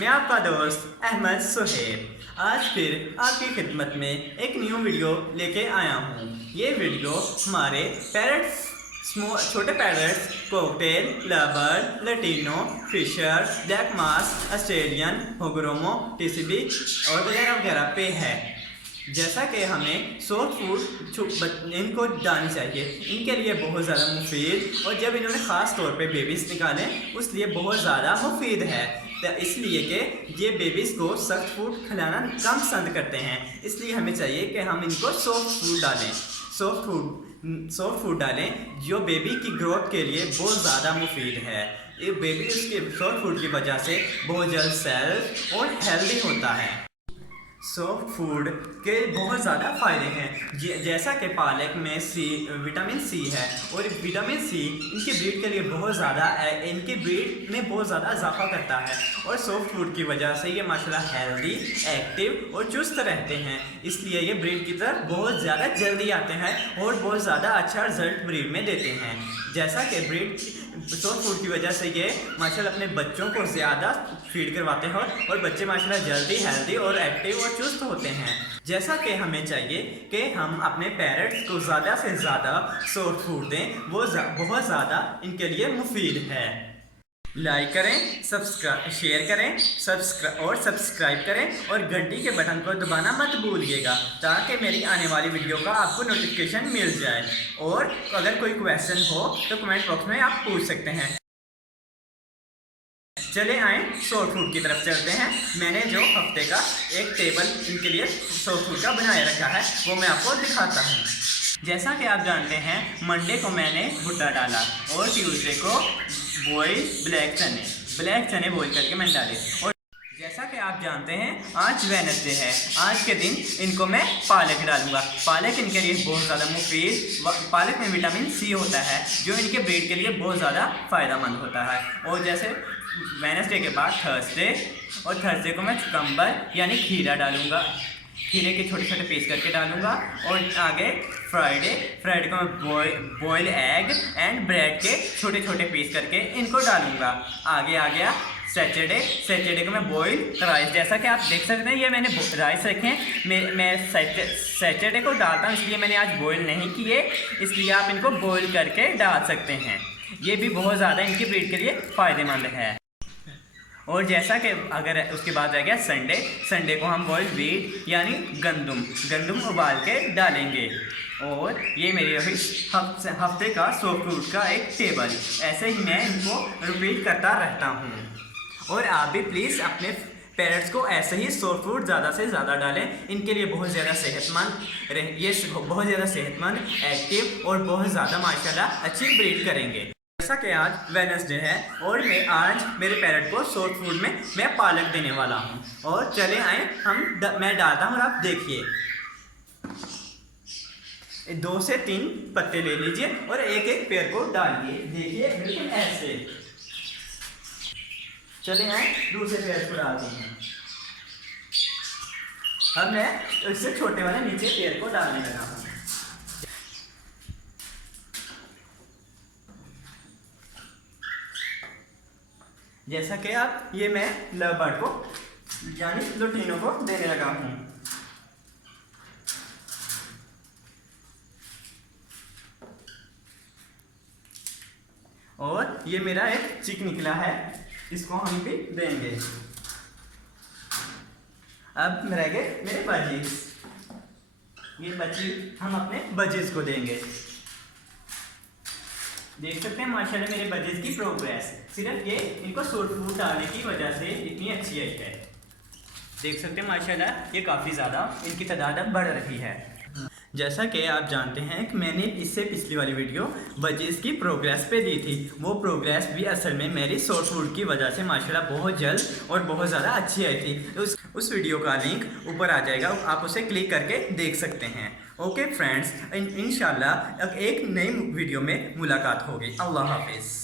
मैं आपका दोस्त अहमद सुहेब आज फिर आपकी खिदमत में एक न्यू वीडियो लेके आया हूँ। ये वीडियो हमारे पैरट्स छोटे पैरट्स कॉकटेल, लबर, लटीनो, फिशर, ब्लैक मास, ऑस्ट्रेलियन, होगरोमो, टीसीबी और वगैरह वगैरह पे है। जैसा कि हमें सॉफ्ट फूड इनको डालनी चाहिए, इनके लिए बहुत ज़्यादा मुफीद, और जब इन्होंने ख़ास तौर पे बेबीज़ निकाले उसलिए बहुत ज़्यादा मुफीद है। तो इसलिए कि ये बेबीज़ को सख्त फूड खिलाना कम पसंद करते हैं, इसलिए हमें चाहिए कि हम इनको सॉफ्ट फूड डालें। सॉफ्ट फूड डालें जो बेबी की ग्रोथ के लिए बहुत ज़्यादा मुफीद है। ये बेबी उसके सॉफ्ट फूड की वजह से बहुत जल्द सेल्फ और हेल्दी होता है। सॉफ्ट फूड के बहुत ज़्यादा फ़ायदे हैं, जैसा कि पालक में विटामिन सी है, और विटामिन सी इनकी ब्रीड के लिए बहुत ज़्यादा इनकी ब्रीड में बहुत ज़्यादा इजाफा करता है, और सॉफ्ट फूड की वजह से ये माशाल्लाह हेल्दी, एक्टिव और चुस्त रहते हैं। इसलिए ये ब्रीड की तरफ बहुत ज़्यादा जल्दी आते हैं और बहुत ज़्यादा अच्छा रिजल्ट ब्रीड में देते हैं। जैसा कि ब्रीड सॉफ्ट फूड की वजह से ये माशाल्लाह अपने बच्चों को ज़्यादा फीड करवाते हैं और बच्चे माशाल्लाह जल्दी हेल्दी और एक्टिव और चुस्त होते हैं। जैसा कि हमें चाहिए कि हम अपने पैरट्स को ज़्यादा से ज़्यादा सॉफ्ट फूड दें, वो बहुत ज़्यादा इनके लिए मुफीद है। लाइक करें, शेयर करें, सब्सक्राइब करें और घंटी के बटन को दबाना मत भूलिएगा, ताकि मेरी आने वाली वीडियो का आपको नोटिफिकेशन मिल जाए। और अगर कोई क्वेश्चन हो तो कमेंट बॉक्स में आप पूछ सकते हैं। चले आए सॉफ्ट फूड की तरफ चलते हैं। मैंने जो हफ्ते का एक टेबल इनके लिए सॉफ्ट फूड का बनाए रखा है वो मैं आपको दिखाता हूँ। जैसा कि आप जानते हैं, मंडे को मैंने भुट्टा डाला और ट्यूसडे को ब्लैक चने बॉईल करके मैंने डाले। और जैसा कि आप जानते हैं, आज वेडनेसडे है, आज के दिन इनको मैं पालक डालूंगा। पालक इनके लिए बहुत ज़्यादा मुफीद, पालक में विटामिन सी होता है जो इनके ब्रीड के लिए बहुत ज़्यादा फ़ायदेमंद होता है। और जैसे वेडनेसडे के बाद थर्सडे को मैं चुकम्बर यानी खीरा डालूंगा, खीरे के छोटे छोटे पीस करके डालूंगा। और आगे फ्राइडे को मैं बॉयल एग एंड ब्रेड के छोटे छोटे पीस करके इनको डालूंगा। आगे आ गया सैटरडे को मैं बॉयल राइस, जैसा कि आप देख सकते हैं ये मैंने राइस रखे हैं। मैं सैटरडे को डालता हूँ, इसलिए मैंने आज बॉयल नहीं किए, इसलिए आप इनको बॉयल करके डाल सकते हैं। ये भी बहुत ज़्यादा इनकी ब्रीड के लिए फ़ायदेमंद है। और जैसा कि अगर उसके बाद रह गया संडे को हम बॉइल्ड व्हीट यानी गंदम उबाल के डालेंगे। और ये मेरे हफ्ते का सॉफ्ट फूड का एक टेबल, ऐसे ही मैं इनको रिपीट करता रहता हूँ। और आप भी प्लीज़ अपने पेरेंट्स को ऐसे ही सॉफ्ट फूड ज़्यादा से ज़्यादा डालें, इनके लिए बहुत ज़्यादा सेहतमंद, एक्टिव और बहुत ज़्यादा माशाल्लाह अच्छी ब्रीड करेंगे। जैसा कि आज वेडनेसडे है और मैं आज मेरे पैरट को सॉफ्ट फूड में मैं पालक देने वाला हूँ। और चले आए मैं डालता हूँ और आप देखिए। 2 से 3 पत्ते ले लीजिए और एक एक पेड़ को डालिए, देखिए बिल्कुल ऐसे। चले आए दूसरे पेड़ को डालते हैं। अब मैं इससे छोटे वाले नीचे पेड़ को डालने लगा हूँ। जैसा कि आप ये मैं लवबर्ड को यानी लुटीनो को देने लगा हूँ। और ये मेरा एक चिक निकला है, इसको हम भी देंगे। अब रह गए मेरे बजीज, ये बची हम अपने बजीज को देंगे। देख सकते हैं माशाल्लाह मेरे बजेज की प्रोग्रेस सिर्फ ये इनको सॉफ्ट फूड डालने की वजह से इतनी अच्छी आई है। देख सकते हैं माशाल्लाह ये काफ़ी ज़्यादा इनकी तादाद बढ़ रही है। जैसा कि आप जानते हैं कि मैंने इससे पिछली वाली वीडियो बजेज की प्रोग्रेस पे दी थी, वो प्रोग्रेस भी असल में मेरी सॉफ्ट फूड की वजह से माशाल्लाह बहुत जल्द और बहुत ज़्यादा अच्छी आई थी। तो उस वीडियो का लिंक ऊपर आ जाएगा, आप उसे क्लिक करके देख सकते हैं। ओके फ्रेंड्स, इंशाल्लाह एक नई वीडियो में मुलाकात होगी। अल्लाह हाफिज़।